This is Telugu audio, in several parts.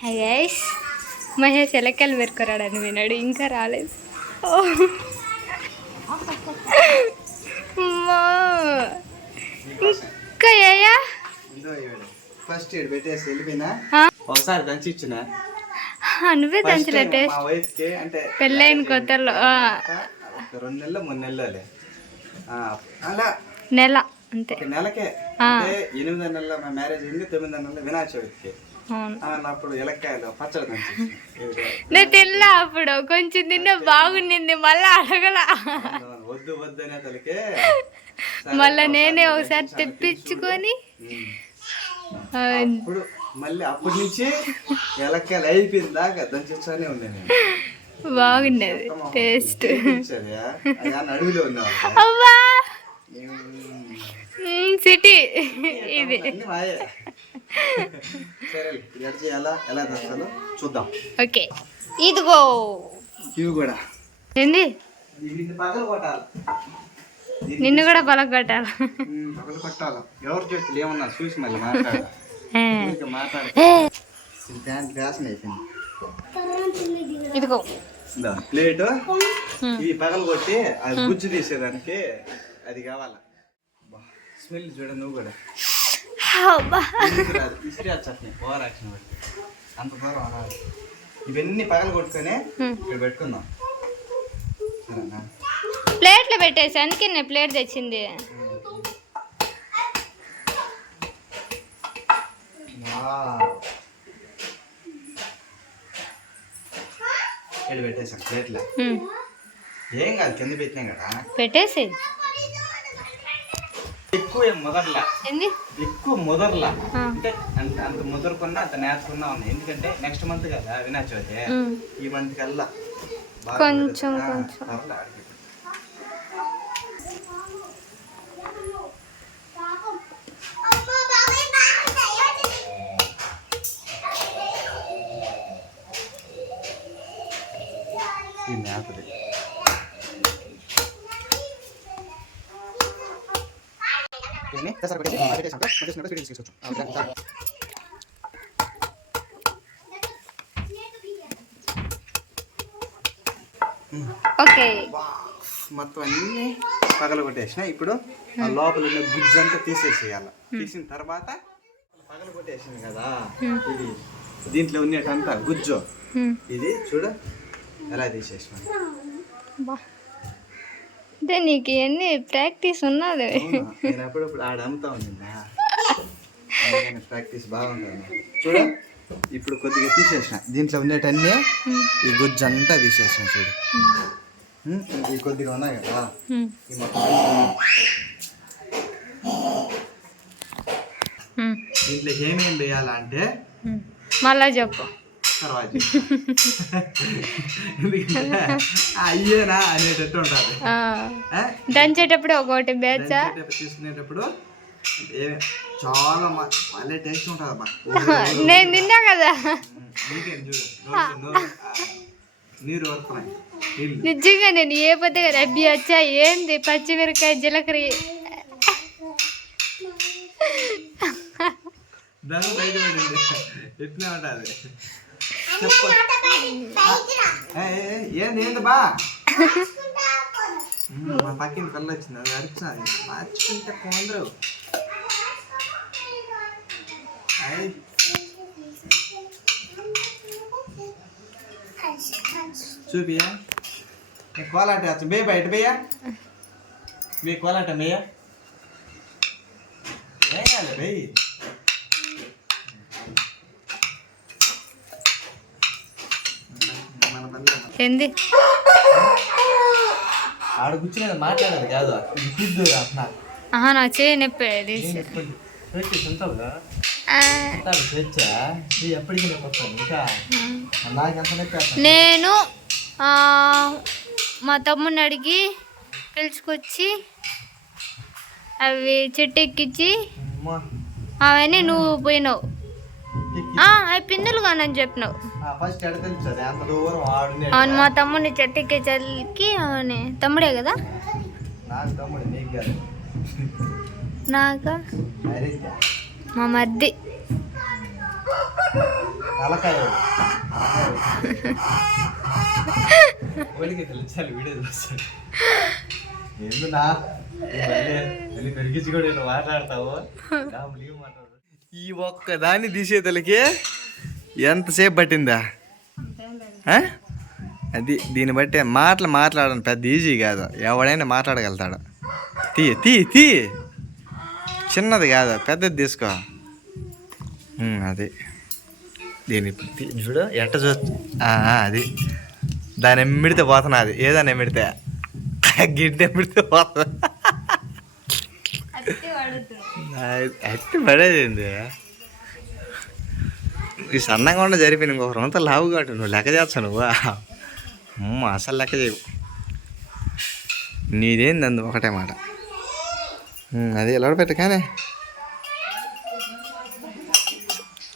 గైస్ మహేష్ ఎలక్కలు పెరుకురాడని విన్నాడు. ఇంకా రాలేదు. ఇంకా ఏయా? ఫస్ట్ ఇయర్ పెట్టేసి వెళ్ళిపోయినా? ఆ? ఒకసారి దంచి ఇచ్చిన? నువ్వే దంచలే టేస్ట్ పెళ్ళైన కొత్తలో రెండు నెలలు మూడు నెలలే. ఆ, అలా. నెల అంతే. నెలకే. ఎనిమిదో నెలల మా మ్యారేజ్ అయింది తొమ్మిదో నెలల వినాయక చవితికి. ఎలక్కాయలు పచ్చడి. నేను తిన్నా అప్పుడు. కొంచెం తిన్నా బాగుండింది. మళ్ళీ అడగల. వద్దు వద్దు అనే తలకే మళ్ళా నేనే ఒకసారి తెప్పించుకొని మళ్ళీ అప్పటి నుంచి ఎలక్కాయలు అయిపోయింది దాకా దంచిస్తూనే ఉండే నేను. బాగుండేది. టేస్ట్. అడవిలో ఉన్నావు? అవ్వా! సిటీ. ఇది. ఓకే. ఇదిగో. ఇవి కూడా. ఏంది? నిన్ను కూడా పగలు కొట్టాలి? ఎవరు చేతులు ఏమన్నా చూసి మళ్ళీ మాట్లాడాలి? మాట్లాడాలి ఇదిగో. ఇందా, ప్లేట్. ఇవి పగలు కొట్టి అది గుజ్జు తీసేదానికి అది కావాలా? స్మెల్ చూడ నువ్వు కూడా. అంత దూరం అనాలి. ఇవన్నీ పగలు కొట్టుకొని. ఇక్కడ పెట్టుకుందాం. ప్లేట్లో పెట్టేసి అందుకే నేను ప్లేట్ తెచ్చింది. వావ్. ఇక్కడ పెట్టేసాం ప్లేట్లో. ఏం కాదు కింద పెట్టినాం కదా. పెట్టేసి ఎక్కువ ముదరలా. ఎక్కువ ముదరలా. అంటే అంత ముదరకున్నా అంత నేర్చుకున్నా ఉన్నాయి ఎందుకంటే నెక్స్ట్ మంత్ కదా వినాయక చవితి. ఈ మంత్ కల్లా. కొంచెం. ఈ మేతది పెట్టేసి, ఓకే, మొత్తం అన్ని పగల కొట్టేసిన ఇప్పుడు లోపల ఉన్న గుజ్జు అంతా తీసేసేయాలి. తీసిన తర్వాత పగల కొట్టేసింది కదా ఇది దీంట్లో ఉన్నట్టంతా గుజ్జు. ఇది చూడు ఎలా తీసేసిన. అంటే నీకు ఇవన్నీ ప్రాక్టీస్ ఉన్నది? నేను అప్పుడప్పుడు ఆడ అమ్ముతా ఉందా ప్రాక్టీస్ బాగుంటుంది. చూడు ఇప్పుడు కొద్దిగా తీసేసిన. దీంట్లో ఉండేటన్నీ ఈ గుజ్జు అంతా తీసేసిన చూడు. ఈ కొద్దిగా ఉన్నాయి కదా. ఈ మొత్తం. దీంట్లో ఏమేం వేయాలంటే. మళ్ళా చెప్పు. తర్వాత. అయ్యేనా అనేటట్టు ఉంటుంది? దంచేటప్పుడు ఒకటి తీసుకునేటప్పుడు చాలా మ- భలే టేస్ట్ ఉంటుంది నేను తిన్నా కదా. నోరు- నిజంగా నేను ఏ పొద్దు కదా అబ్బి వచ్చా? ఏంది? పచ్చిమిరకాయ జీలకర్ర దాని బయట పడింది ఎట్లా ఉంటుంది? ఏంది ఏంది బా? మా పక్కన కళ్ళు వచ్చింది అది అరిచినది. మార్చుకుంటే పోందరు చూపియా? ఏ కోలాట వచ్చి బే బయట బేయా? బే కోలాట మేయా? వేయాలి బేయ్ మన పల్లె ఏంది? ఆడ కూర్చునేది మాట్లాడదు కాదు. ఆహా నా చేయి నొప్పి నేను మా తమ్ముడిని అడిగి పిలుచుకొచ్చి అవి చెట్టు ఎక్కించి. అవన్నీ నువ్వు పోయినావు. అవి పిందులు కానని చెప్పినావు. ఫస్ట్ ఎడ తెలుస్తుంది అంత దూరం ఆడునే. అవును మా తమ్ముడిని చెట్టు ఎక్కించడానికి అవునే తమ్ముడే కదా? నాకు తమ్ముడు నీకు కాదు. నాక? మ్యారేజ్ మా మధ్య తలకాయ ఒలికి తెలుసాలి వీడియో చూస్తాడు. ఎందునా వెళ్ళి పెరిగించి కూడా నేను మాట్లాడతావు? లీవ్ మాట్లాడు. ఈ ఒక్క దాన్ని తీసేతలకి ఎంతసేపు పట్టిందా? ఆ? అది దీన్ని బట్టి మాటలు మాట్లాడడం పెద్ద ఈజీ కాదు. ఎవడైనా మాట్లాడగలుగుతాడు. తీ తీ తీ. చిన్నది కాదు పెద్దది తీసుకో. అది. దీని చూడు ఎట్ట చూ అది. దాని ఎమ్మిడితే పోతున్నది ఏదాన్ని ఎమ్మిడితే? గిడ్డ ఎమ్మిడితే పోతుంది? అట్టి పడేది ఏంది ఈ సన్నగా ఉండ జరిపిన ఇంకొక రొంత లావు కాటు నువ్వు లెక్క చేస్తావు నువ్వు. అసలు లెక్క చేయవు నీదేంది అందు ఒకటే మాట. అది ఎలా పెట్ట కానీ.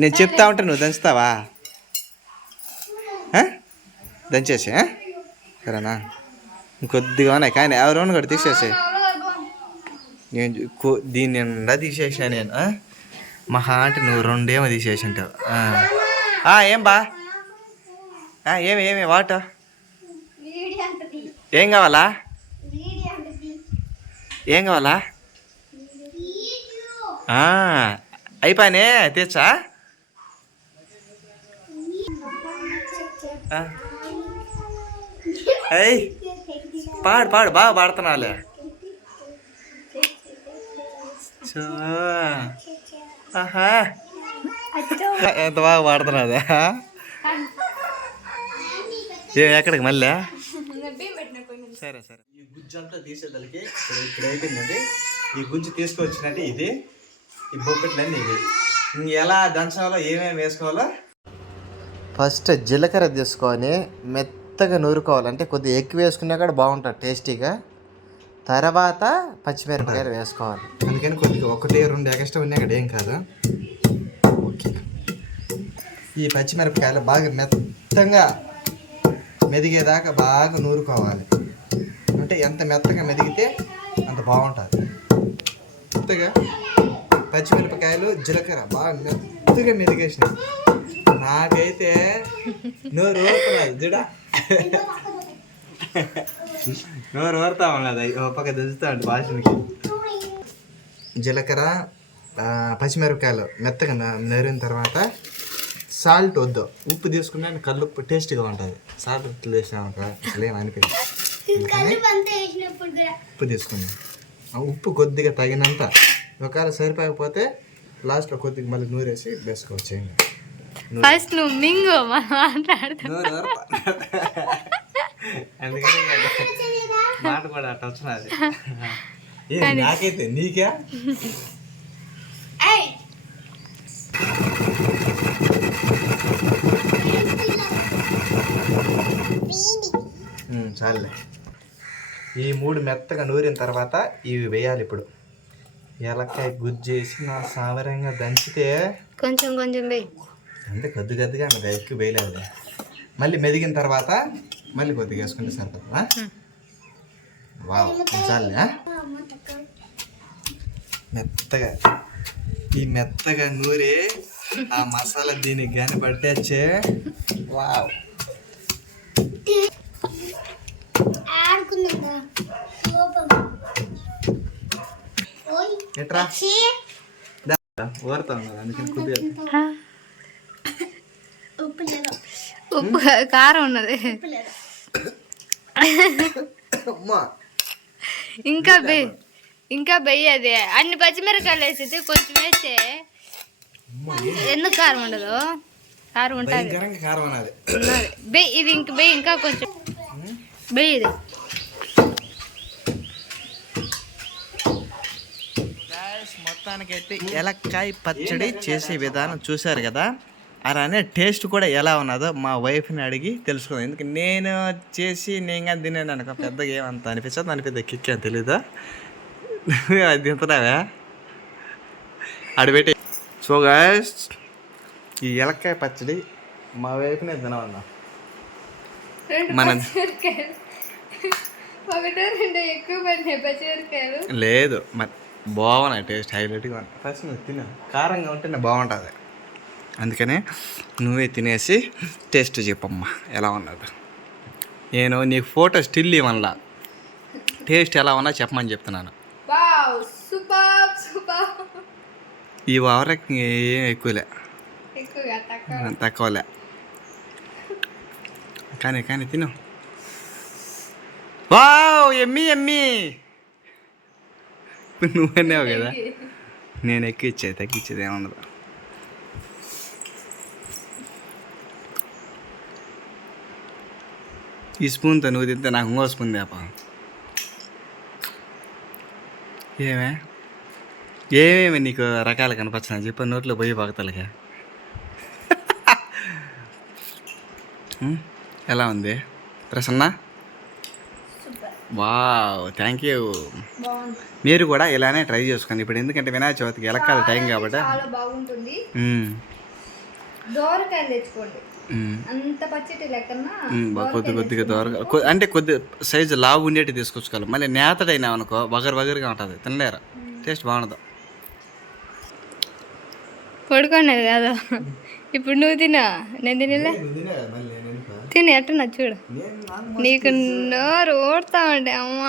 నేను చెప్తా ఉంటే నువ్వు దంచుతావా? దంచేసి సరేనా? ఇంకొద్దిగా ఉన్నాయి కానీ ఎవరైనా కూడా తీసేసి నేను దీన్ని నిండా తీసేసా నేను మహా అంటే నువ్వు రెండేమో తీసేసి ఉంటావు ఏం బా? ఏమి ఏమి వాట? ఏం కావాలా? ఏం కావాలా? అయిపోయినే తెచ్చా ఆ. ఏయ్ పాడు పాడు బాగా పాడుతున్నాలే సో ఆహా. ఎంత బాగా పాడుతున్నాదా ఏ ఎక్కడికి మళ్ళీ? సరే సరే. ఈ గుజ్జు అంతా తీసేదానికి ఇప్పుడు ఇప్పుడు అయిపోయిందండి. ఈ గుజ్జు తీసుకొచ్చినట్టు ఇది ఈ బొక్కట్లన్నీ ఇవి. ఇంక ఎలా దంచాలో ఏమేమి వేసుకోవాలో? ఫస్ట్ జీలకర్ర తీసుకొని మెత్తగా నూరుకోవాలంటే కొద్దిగా ఎక్కువ వేసుకున్నా కూడా బాగుంటుంది టేస్టీగా. తర్వాత పచ్చిమిరపకాయలు వేసుకోవాలి. అందుకని కొద్దిగా ఒకటి రెండు ఎక్స్ట్రా ఉన్నాయి అక్కడ ఏం కాదు. ఓకే. ఈ పచ్చిమిరపకాయలు బాగా మెత్తగా మెదిగేదాకా బాగా నూరుకోవాలి. అంటే ఎంత మెత్తగా మెదిగితే అంత బాగుంటుంది. మెత్తగా పచ్చిమిరపకాయలు జీలకర్ర బాగా మెత్తగా మెదిగేసినాయి. నాకైతే నోరు ఊరుతున్నది నోరు ఊరుతా ఉన్నది ఓ పక్క దంచుతా అంటే భాషకి జీలకర్ర ఆ, పచ్చిమిరపకాయలు మెత్తగా నూరిన తర్వాత సాల్ట్ వద్దు. ఉప్పు తీసుకున్నా కళ్ళు ఉప్పు టేస్ట్గా ఉంటుంది. సాల్ట్ ఉప్పు వేసినాక అసలు ఏం అనిపించదు. ఉప్పు తీసుకున్నాం. ఆ ఉప్పు కొద్దిగా తగినంత. ఒకవేళ సరిపోకపోతే లాస్ట్లో కొద్దిగా మళ్ళీ నూరేసి వేసుకోవచ్చు. ఫస్ట్ నువ్వు మింగు మనం మాట్లాడతాం. నూరు ఊరప. అందుకని మాట కూడా అట్ట వచ్చినది నాకైతే నీకే? చాలులే. ఈ మూడు మెత్తగా నూరిన తర్వాత ఇవి వేయాలి ఇప్పుడు. ఏలక్కాయ గుజ్జేసి నా సామరంగా దంచితే కొంచెం కొంచెం వేయి. అంటే కొద్ది కొద్దిగా నాకు ఎక్కువ వేయలేదు మళ్ళీ మెదిగిన తర్వాత మళ్ళీ కొద్దిగా వేసుకుంటే సరిపోతుందా? వావ్ చాలే? మెత్తగా. ఈ మెత్తగా నూరి ఆ మసాలా దీనికి కానీ పట్టేచ్చే వావ్. ఎట్రా? అందుకని కొద్దిగా ఉప్పు కారం ఉన్నది. ఇంకా బెయ్యి ఇంకా బెయ్యి అది. అన్ని పచ్చిమిరకాయలు వేసేది కొంచెం వేస్తే ఎందుకు కారం ఉండదు? కారం ఉంటుంది బెయ్యి ఇది ఇంక బెయ్యి ఇంకా కొంచెం బెయ్యి ఇది. మొత్తానికైతే ఎలక్కాయ పచ్చడి చేసే విధానం చూశారు కదా? అలానే టేస్ట్ కూడా ఎలా ఉన్నదో మా వైఫ్ని అడిగి తెలుసుకుందాం. ఎందుకంటే నేను చేసి నేను కానీ తిన్నాను అనుకో పెద్దగా ఏమంత అనిపించదు దాని పెద్ద కిక్ అని తెలీదా? అది తింటున్నావా? అడిపెట్టి సో గాయస్ ఈ ఎలక్కాయ పచ్చడి మా వైఫ్నే తినవన్నా మన లేదు మరి బాగున్నాయి టేస్ట్ హైలైట్గా ఫస్ట్ నువ్వు తిన. కారంగా ఉంటేనే బాగుంటుంది. అందుకనే నువ్వే తినేసి టేస్ట్ చెప్పమ్మా. ఎలా ఉన్నది? నేను నీకు ఫోటో స్టిల్ ఇవ్వనలా. టేస్ట్ ఎలా ఉన్నా చెప్పమని చెప్తున్నాను. ఈ ఓవరాక్టింగ్ ఏం ఎక్కువలే. తక్కువలే. కానీ కానీ తిను. Wow yummy yummy. నువ్వన్నావు కదా. నేను ఎక్కువ ఇచ్చేది తగ్గించేది ఏమన్నది ఈ స్పూన్తో నువ్వు తింటే నాకు ఇంకో స్పూన్ తేప. ఏమే? ఏమేమి నీకు రకాలు కనిపించినాయి చెప్పు నోట్లో పోయి పగతలగా ఎలా ఉంది? ప్రసన్న? వావ్ థ్యాంక్ యూ మీరు కూడా ఇలానే ట్రై చేసుకోండి. ఇప్పుడు ఎందుకంటే వినాయక చవితికి ఎలక్కాల టైం కాబట్టి. దోరకాయలు తెచ్చుకోండి. అంత పచ్చటి లెక్కన బా కొద్ది కొద్దిగా దూరంగా అంటే కొద్ది సైజు లావు ఉండేటి తీసుకొచ్చుకోవాలి. మళ్ళీ నేతడైనా అనుకో వగరు వగరుగా ఉంటుంది తినలేరు. టేస్ట్ బాగుండదు. పడుకున్నది కాదు ఇప్పుడు నువ్వు తినా నేను తినలే. తిని ఎట్టున్నా చూడు. నీకు నోరు ఊడుతా ఉండే అమ్మ.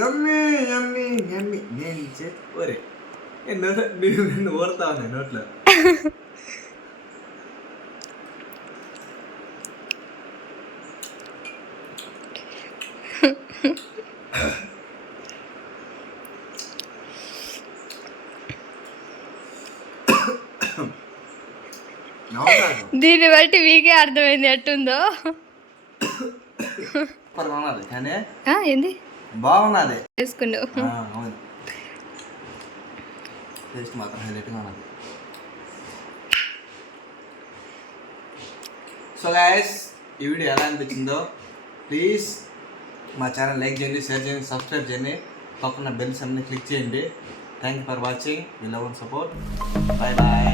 Yummy yummy yummy. నేను చెప్పరే నేను ఊరుతా ఉన్నాయి నోట్లో. దీన్ని బట్టి మీకే అర్థమైంది ఎట్టుందో. ఏంది? బాగున్నది. టేస్ట్ మాత్రం హైలైట్గా ఉన్నది. సో గాయస్ ఈ వీడియో ఎలా అనిపించిందో ప్లీజ్ మా ఛానల్ లైక్ చేయండి షేర్ చేయండి సబ్స్క్రైబ్ చేయండి. పక్కన బెల్స్ అన్ని క్లిక్ చేయండి. Thank you for watching me love and support bye bye